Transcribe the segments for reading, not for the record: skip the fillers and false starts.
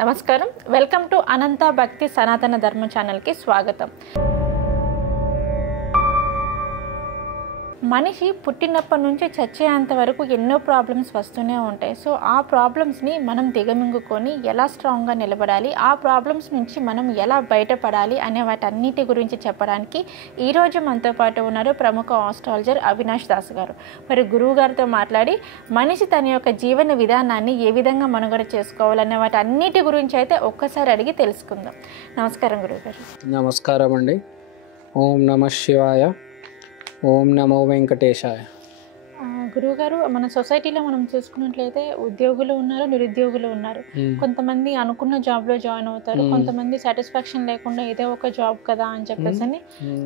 నమస్కారం, welcome to అనంత భక్తి సనాతన ధర్మ ఛానల్కి స్వాగతం. మనిషి పుట్టినప్పటి నుంచి చచ్చేంత వరకు ఎన్నో ప్రాబ్లమ్స్ వస్తూనే ఉంటాయి. సో ఆ ప్రాబ్లమ్స్ని మనం దిగమింగుకొని ఎలా స్ట్రాంగ్గా నిలబడాలి, ఆ ప్రాబ్లమ్స్ నుంచి మనం ఎలా బయటపడాలి అనే వాటన్నిటి గురించి చెప్పడానికి ఈరోజు మనతో పాటు ఉన్నారు ప్రముఖ ఆస్ట్రాలజర్ అవినాష్ దాస్ గారు. మరి గురువు గారితో మాట్లాడి మనిషి తన యొక్క జీవన విధానాన్ని ఏ విధంగా మనుగడ చేసుకోవాలనే వాటన్నిటి గురించి అయితే ఒక్కసారి అడిగి తెలుసుకుందాం. నమస్కారం గురువుగారు. నమస్కారం అండి. ఓం నమః శివాయ. ఓం నమో వెంకటేశాయ. గురువుగారు, మన సొసైటీలో మనం చూసుకున్నట్లయితే ఉద్యోగులు ఉన్నారు, నిరుద్యోగులు ఉన్నారు. కొంతమంది అనుకున్న జాబ్లో జాయిన్ అవుతారు, కొంతమంది సాటిస్ఫాక్షన్ లేకుండా ఏదో ఒక జాబ్ కదా అని చెప్పేసి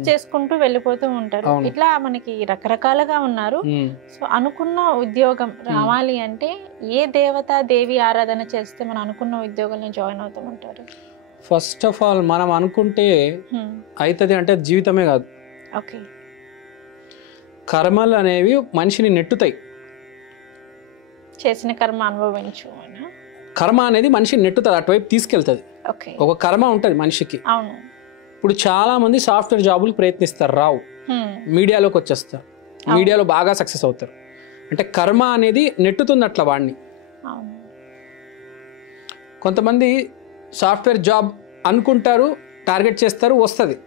చేసుకుంటూ వెళ్ళిపోతూ ఉంటారు. ఇట్లా మనకి రకరకాలుగా ఉన్నారు. సో అనుకున్న ఉద్యోగం రావాలి అంటే ఏ దేవత దేవి ఆరాధన చేస్తే మనం అనుకున్న ఉద్యోగాలను జాయిన్ అవుతామంటారు? ఫస్ట్ ఆఫ్ ఆల్ మనం అనుకుంటే అవుతుంది అంటే జీవితమే కాదు, ఓకే, కర్మలు అనేవి మనిషిని నెట్టుతాయి. చేసిన కర్మ అనుభవించు. కర్మ అనేది మనిషిని నెట్టుతుంది, అటువైపు తీసుకెళ్తుంది. ఒక కర్మ ఉంటుంది మనిషికి. అవును. ఇప్పుడు చాలా మంది సాఫ్ట్వేర్ జాబులు ప్రయత్నిస్తారు, రావు, మీడియాలోకి వచ్చేస్తారు, మీడియాలో బాగా సక్సెస్ అవుతారు. అంటే కర్మ అనేది నెట్టుతుంది అట్లా వాడిని. కొంతమంది సాఫ్ట్వేర్ జాబ్ అనుకుంటారు, టార్గెట్ చేస్తారు, వస్తుంది,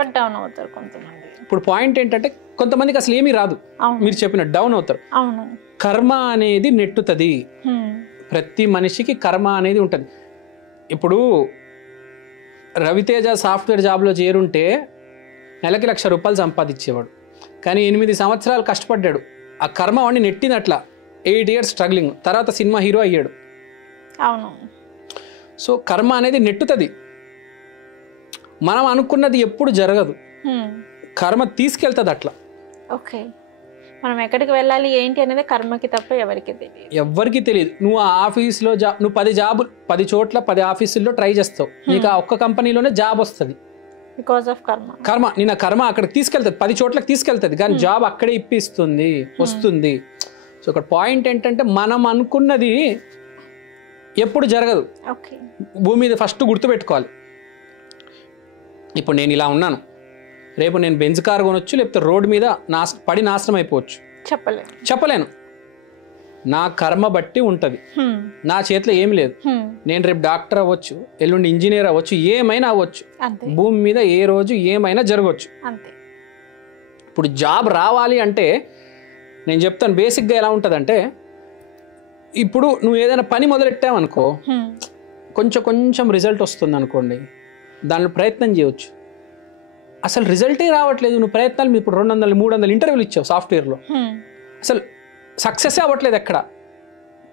బట్ డౌన్ అవుతారు కొంతమంది. ఇప్పుడు పాయింట్ ఏంటంటే కొంతమందికి అసలు ఏమీ రాదు, మీరు చెప్పిన డౌన్ అవుతారు. కర్మ అనేది నెట్టుతుంది. ప్రతి మనిషికి కర్మ అనేది ఉంటుంది. ఇప్పుడు రవితేజ సాఫ్ట్వేర్ జాబ్లో చేరుంటే నెలకి ₹1,00,000 సంపాదించేవాడు, కానీ 8 సంవత్సరాలు కష్టపడ్డాడు. ఆ కర్మ వాడిని నెట్టింది అట్లా. 8 years స్ట్రగ్లింగ్, తర్వాత సినిమా హీరో అయ్యాడు. అవును. సో కర్మ అనేది నెట్టుతుంది. మనం అనుకున్నది ఎప్పుడు జరగదు, కర్మ తీసుకెళ్తుంది అట్లా. ఓకే, మనం ఎక్కడికి వెళ్ళాలి ఏంటి అనేది కర్మకి తప్ప ఎవరికి తెలియదు. ఎవరికి తెలియదు. నువ్వు ఆ ఆఫీస్లో నువ్వు 10 చోట్ల 10 ఆఫీసుల్లో ట్రై చేస్తావు, నీకు ఆ ఒక్క కంపెనీలోనే జాబ్ వస్తుంది. బికాస్ ఆఫ్ కర్మ. నిన్న కర్మ అక్కడికి తీసుకెళ్తుంది, 10 చోట్లకి తీసుకెళ్తుంది, కానీ జాబ్ అక్కడే ఇప్పిస్తుంది, వస్తుంది. సో ఇక్కడ పాయింట్ ఏంటంటే మనం అనుకున్నది ఎప్పుడు జరగదు. భూమి మీద ఫస్ట్ గుర్తుపెట్టుకోవాలి. ఇప్పుడు నేను ఇలా ఉన్నాను, రేపు నేను బెంజ్ కార్ కొనొచ్చు, లేకపోతే రోడ్డు మీద పడి నాశనం అయిపోవచ్చు, చెప్పలేను. నా కర్మ బట్టి ఉంటుంది, నా చేతిలో ఏం లేదు. నేను రేపు డాక్టర్ అవ్వచ్చు, ఎల్లుండి ఇంజనీర్ అవ్వచ్చు, ఏమైనా అవ్వచ్చు. భూమి మీద ఏ రోజు ఏమైనా జరగవచ్చు. ఇప్పుడు జాబ్ రావాలి అంటే నేను చెప్తాను బేసిక్గా ఎలా ఉంటుందంటే, ఇప్పుడు నువ్వు ఏదైనా పని మొదలెట్టావనుకో, కొంచెం రిజల్ట్ వస్తుంది అనుకోండి, దానిలో ప్రయత్నం చేయవచ్చు. అసలు రిజల్టే రావట్లేదు, నువ్వు ప్రయత్నాలు ఇప్పుడు 200-300 ఇంటర్వ్యూలు ఇచ్చావు సాఫ్ట్వేర్లో, అసలు సక్సెస్ అవ్వట్లేదు. ఎక్కడ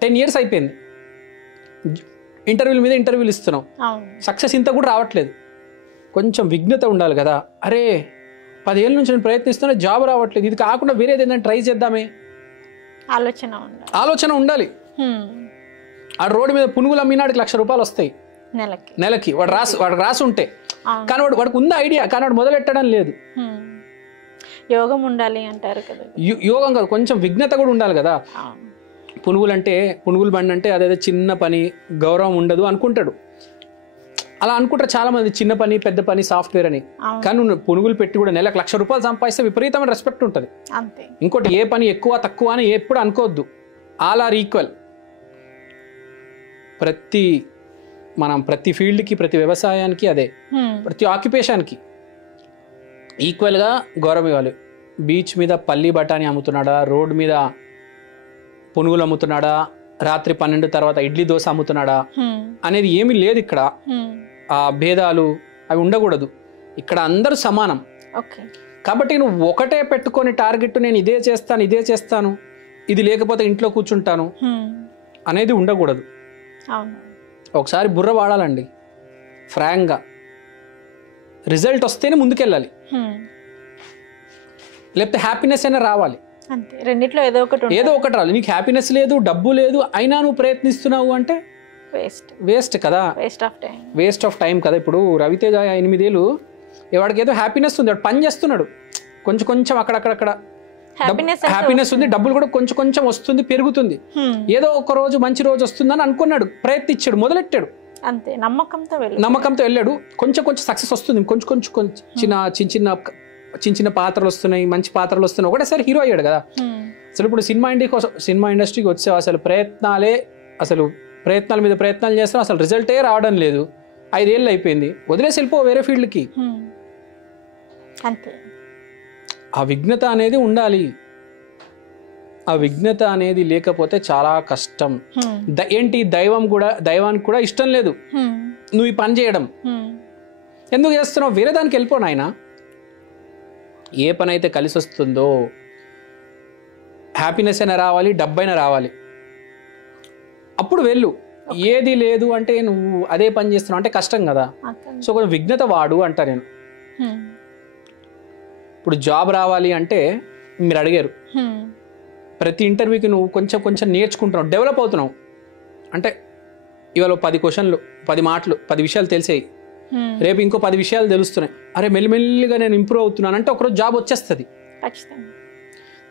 10 years అయిపోయింది, ఇంటర్వ్యూల మీద ఇంటర్వ్యూలు ఇస్తున్నావు, సక్సెస్ ఇంత కూడా రావట్లేదు. కొంచెం విఘ్నత ఉండాలి కదా. అరే 10 ఏళ్ళ నుంచి నేను ప్రయత్నిస్తున్నా, జాబ్ రావట్లేదు, ఇది కాకుండా వేరేది ఏదైనా ట్రై చేద్దామే, ఆలోచన ఉండాలి. ఆ రోడ్డు మీద పునుగులు అమ్మినాడికి ₹1,00,000 వస్తాయి నెలకి, వాడు రాసి ఉంటే. కానీ వాడికి ఉంది ఐడియా, కానీ వాడు మొదలెట్టడం లేదు. యోగం ఉండాలి అంటారు కదా. యోగం కాదు, కొంచెం విఘ్నత కూడా ఉండాలి కదా. పునుగులు బండి అంటే అదేదో చిన్న పని, గౌరవం ఉండదు అనుకుంటాడు. అలా అనుకుంటారు చాలా మంది, చిన్న పని పెద్ద పని సాఫ్ట్వేర్ అని. కానీ నువ్వు పునుగులు పెట్టి కూడా నెలకు ₹1,00,000 సంపాదిస్తే విపరీతమైన రెస్పెక్ట్ ఉంటుంది. ఇంకోటి, ఏ పని ఎక్కువ తక్కువ అని ఎప్పుడు అనుకోవద్దు, ఆల్ ఆర్ ఈక్వల్. ప్రతి ఫీల్డ్కి, ప్రతి వ్యవసాయానికి అదే, ప్రతి ఆక్యుపేషన్కి ఈక్వల్గా గౌరవం ఇవ్వాలి. బీచ్ మీద పల్లి బఠానీ అమ్ముతున్నాడా, రోడ్ మీద పునుగులు అమ్ముతున్నాడా, రాత్రి 12 తర్వాత ఇడ్లీ దోశ అమ్ముతున్నాడా అనేది ఏమీ లేదు ఇక్కడ. ఆ భేదాలు అవి ఉండకూడదు. ఇక్కడ అందరూ సమానం. కాబట్టి నువ్వు ఒకటే పెట్టుకొని టార్గెట్, నేను ఇదే చేస్తాను, ఇది లేకపోతే ఇంట్లో కూర్చుంటాను అనేది ఉండకూడదు. ఒకసారి బుర్ర వాడాలండి, ఫ్రాంక్గా. రిజల్ట్ వస్తేనే ముందుకెళ్ళాలి, లేకపోతే హ్యాపీనెస్ అయినా రావాలి. రెండిట్లో ఏదో ఒకటి రావాలి. నీకు హ్యాపీనెస్ లేదు, డబ్బు లేదు, అయినా నువ్వు ప్రయత్నిస్తున్నావు అంటే వేస్ట్ కదా, వేస్ట్ ఆఫ్ టైం కదా. ఇప్పుడు రవితేజ 8 ఏళ్ళు, వాడికి ఏదో హ్యాపీనెస్ ఉంది, వాడు పని చేస్తున్నాడు, కొంచెం అక్కడక్కడ హ్యాపీనెస్ ఉంది, డబ్బులు కూడా కొంచెం కొంచెం వస్తుంది, పెరుగుతుంది. ఏదో ఒక రోజు మంచి రోజు వస్తుందని అనుకున్నాడు, ప్రయత్నించాడు, మొదలెట్టాడు, అంతే నమ్మకంతో వెళ్ళాడు. కొంచెం కొంచెం సక్సెస్ వస్తుంది, కొంచెం చిన్న పాత్రలు వస్తున్నాయి, మంచి పాత్రలు వస్తున్నాయి, ఒకటేసారి హీరో అయ్యాడు కదా. అసలు ఇప్పుడు సినిమా ఇండస్ట్రీకి వచ్చావు, అసలు ప్రయత్నాల మీద ప్రయత్నాలు చేస్తాం, అసలు రిజల్టే రావడం లేదు. 5 ఏళ్ళు అయిపోయింది, వదిలేసి వెళ్ళిపో వేరే ఫీల్డ్కి. అంతే. ఆ విఘ్నత అనేది ఉండాలి. ఆ విఘ్నత అనేది లేకపోతే చాలా కష్టం. ఏంటి దైవానికి కూడా ఇష్టం లేదు నువ్వు ఈ పని చేయడం. ఎందుకు చేస్తున్నావు? వేరే దానికి వెళ్ళిపో నాయన. ఏ పని అయితే కలిసి వస్తుందో, హ్యాపీనెస్ అయినా రావాలి, డబ్బైనా రావాలి, అప్పుడు వెళ్ళు. ఏది లేదు అంటే నువ్వు అదే పని చేస్తున్నావు అంటే కష్టం కదా. సో కొంచెం విఘ్నత వాడు అంటా నేను. ఇప్పుడు జాబ్ రావాలి అంటే మీరు అడిగారు, ప్రతి ఇంటర్వ్యూకి నువ్వు కొంచెం నేర్చుకుంటున్నావు, డెవలప్ అవుతున్నావు. అంటే ఇవాళ 10 క్వశ్చన్లు, 10 మాటలు, 10 విషయాలు తెలిసాయి, రేపు ఇంకో 10 విషయాలు తెలుస్తున్నాయి. అరే మెల్లిమెల్లిగా నేను ఇంప్రూవ్ అవుతున్నాను అంటే ఒకరోజు జాబ్ వచ్చేస్తుంది.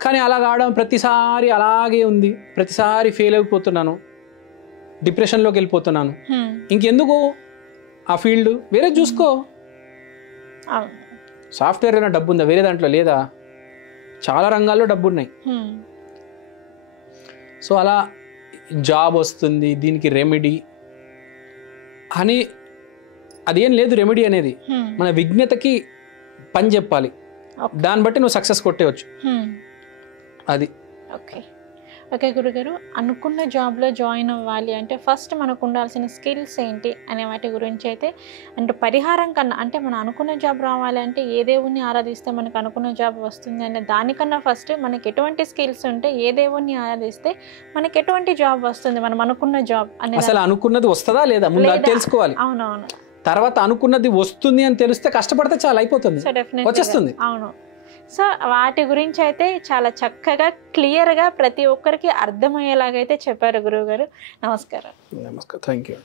కానీ అలా కావడం ప్రతిసారి అలాగే ఉంది, ప్రతిసారి ఫెయిల్ అయిపోతున్నాను, డిప్రెషన్లోకి వెళ్ళిపోతున్నాను. ఇంకెందుకు ఆ ఫీల్డ్, వేరే చూసుకో. సాఫ్ట్వేర్ అయినా డబ్బు ఉందా? వేరే దాంట్లో లేదా? చాలా రంగాల్లో డబ్బు ఉన్నాయి. సో అలా జాబ్ వస్తుంది, దీనికి రెమెడీ అని అదేం లేదు. రెమెడీ అనేది మన విఘ్నతకి పని చెప్పాలి, దాన్ని బట్టి నువ్వు సక్సెస్ కొట్టేయచ్చు. అది ఓకే గురుగారు, అనుకున్న జాబ్లో జాయిన్ అవ్వాలి అంటే ఫస్ట్ మనకు ఉండాల్సిన స్కిల్స్ ఏంటి అనే వాటి గురించి అయితే, అంటే పరిహారం కన్నా, అంటే మనం అనుకున్న జాబ్ రావాలి అంటే ఏ దేవుణ్ణి ఆరాధిస్తే మనకు అనుకున్న జాబ్ వస్తుంది అనే దానికన్నా ఫస్ట్ మనకి ఎటువంటి స్కిల్స్ ఉంటే, ఏ దేవుణ్ణి ఆరాధిస్తే మనకి ఎటువంటి జాబ్ వస్తుంది, మనం అనుకున్న జాబ్ అనేది. అసలు అనుకున్నది వస్తుందా లేదా ముందు తెలుసుకోవాలి. అవునవును. తర్వాత అనుకున్నది వస్తుంది అని తెలిస్తే కష్టపడితే చాలా అయిపోతుంది, వచ్చేస్తుంది. అవును. సో వాటి గురించి అయితే చాలా చక్కగా క్లియర్గా ప్రతి ఒక్కరికి అర్థమయ్యేలాగైతే చెప్పారు గురువు గారు. నమస్కారం. Thank you.